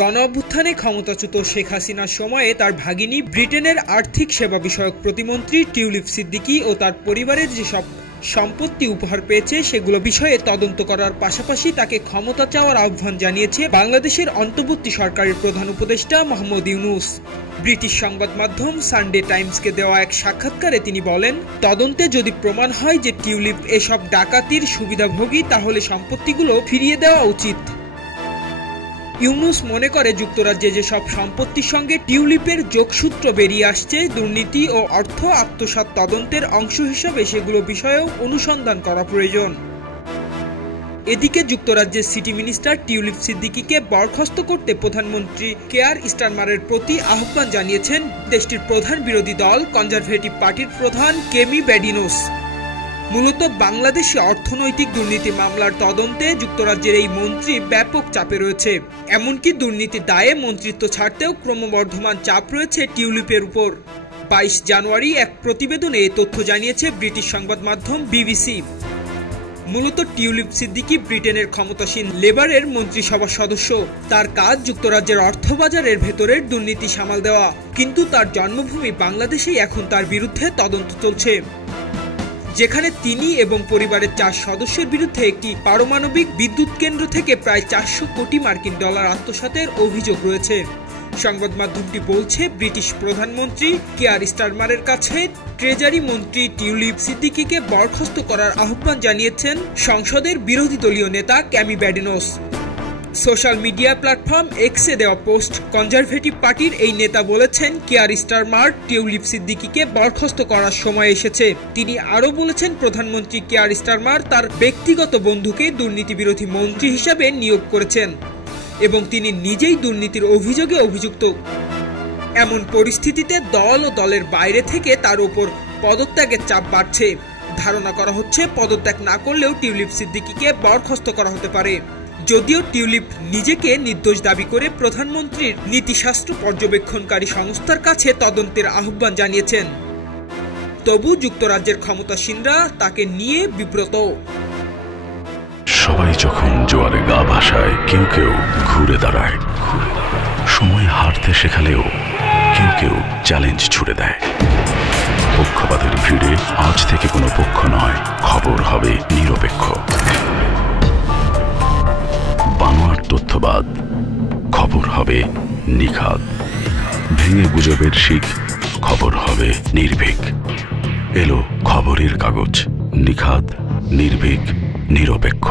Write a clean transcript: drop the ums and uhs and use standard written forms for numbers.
গণঅভ্যুত্থানে ক্ষমতাচ্যুত শেখ হাসিনার সময়ে তার ভাগিনী ব্রিটেনের আর্থিক সেবা বিষয়ক প্রতিমন্ত্রী টিউলিপ সিদ্দিকী ও তার পরিবারের যেসব সম্পত্তি উপহার পেয়েছে সেগুলো বিষয়ে তদন্ত করার পাশাপাশি তাকে ক্ষমতা চাওয়ার আহ্বান জানিয়েছে বাংলাদেশের অন্তর্বর্তী সরকারের প্রধান উপদেষ্টা মোহাম্মদ ইউনূস। ব্রিটিশ সংবাদ মাধ্যম সানডে টাইমসকে দেওয়া এক সাক্ষাৎকারে তিনি বলেন, তদন্তে যদি প্রমাণ হয় যে টিউলিপ এসব ডাকাতির সুবিধাভোগী তাহলে সম্পত্তিগুলো ফিরিয়ে দেওয়া উচিত। ইউনূস মনে করে যুক্তরাজ্যে যেসব সম্পত্তির সঙ্গে টিউলিপের যোগসূত্র বেরিয়ে আসছে দুর্নীতি ও অর্থ আত্মসাৎ তদন্তের অংশ হিসাবে সেগুলো বিষয়েও অনুসন্ধান করা প্রয়োজন। এদিকে যুক্তরাজ্যের সিটি মিনিস্টার টিউলিপ সিদ্দিকীকে বরখাস্ত করতে প্রধানমন্ত্রী কেয়ার স্টারমারের প্রতি আহ্বান জানিয়েছেন দেশটির প্রধান বিরোধী দল কনজারভেটিভ পার্টির প্রধান কেমি ব্যাডিনোস। মূলত বাংলাদেশে অর্থনৈতিক দুর্নীতি মামলার তদন্তে যুক্তরাজ্যের এই মন্ত্রী ব্যাপক চাপে রয়েছে। এমনকি দুর্নীতির দায়ে মন্ত্রিত্ব ছাড়তেও ক্রমবর্ধমান চাপ রয়েছে টিউলিপের উপর। 22 জানুয়ারি এক প্রতিবেদনে এ তথ্য জানিয়েছে ব্রিটিশ সংবাদ মাধ্যম বিবিসি। মূলত টিউলিপ সিদ্দিকী ব্রিটেনের ক্ষমতাসীন লেবারের মন্ত্রিসভার সদস্য। তার কাজ যুক্তরাজ্যের অর্থবাজারের ভেতরের দুর্নীতি সামাল দেওয়া, কিন্তু তার জন্মভূমি বাংলাদেশেই এখন তার বিরুদ্ধে তদন্ত চলছে, যেখানে তিনি এবং পরিবারের 4 সদস্যের বিরুদ্ধে একটি পারমাণবিক বিদ্যুৎ কেন্দ্র থেকে প্রায় 400 কোটি মার্কিন ডলার আত্মসাতের অভিযোগ রয়েছে। সংবাদ মাধ্যমটি বলছে, ব্রিটিশ প্রধানমন্ত্রী কেয়ার স্টারমারের কাছে ট্রেজারি মন্ত্রী টিউলিপ সিদ্দিকীকে বরখাস্ত করার আহ্বান জানিয়েছেন সংসদের বিরোধী দলীয় নেতা কেমি ব্যাডিনোস। সোশ্যাল মিডিয়া প্ল্যাটফর্ম এক্সে দেওয়া পোস্ট কনজারভেটিভ পার্টির এই নেতা বলেছেন, কেয়ার স্টারমার টিউলিপ সিদ্দিকীকে বরখাস্ত করার সময় এসেছে। তিনি আরও বলেছেন, প্রধানমন্ত্রী কেয়ার স্টারমার তার ব্যক্তিগত বন্ধুকে দুর্নীতি বিরোধী মন্ত্রী হিসাবে নিয়োগ করেছেন এবং তিনি নিজেই দুর্নীতির অভিযোগে অভিযুক্ত। এমন পরিস্থিতিতে দল ও দলের বাইরে থেকে তার উপর পদত্যাগের চাপ বাড়ছে। ধারণা করা হচ্ছে পদত্যাগ না করলেও টিউলিপ সিদ্দিকীকে বরখাস্ত করা হতে পারে। যদিও টিউলিপ নিজেকে নির্দোষ দাবি করে প্রধানমন্ত্রীর নীতিশাস্ত্র পর্যবেক্ষণকারী সংস্থার কাছে তদন্তের আহ্বান জানিয়েছেন, তবু যুক্তরাজ্যের ক্ষমতাসীনরা তাকে নিয়ে বিব্রত। সবাই যখন জোয়ারে গা ভাসায়, কেউ কেউ ঘুরে দাঁড়ায়। সময় হারতে শেখালেও কেউ কেউ চ্যালেঞ্জ ছুড়ে দেয়। পক্ষপাতের ভিড়ে আজ থেকে কোনো পক্ষ নয়, খবর হবে নিরপেক্ষ। বানোয়ার তথ্যবাদ, খবর হবে নিখাদ। ভেঙে গুজবের শিখ, খবর হবে নির্ভীক। এলো খবরের কাগজ, নিখাদ, নির্ভীক, নিরপেক্ষ।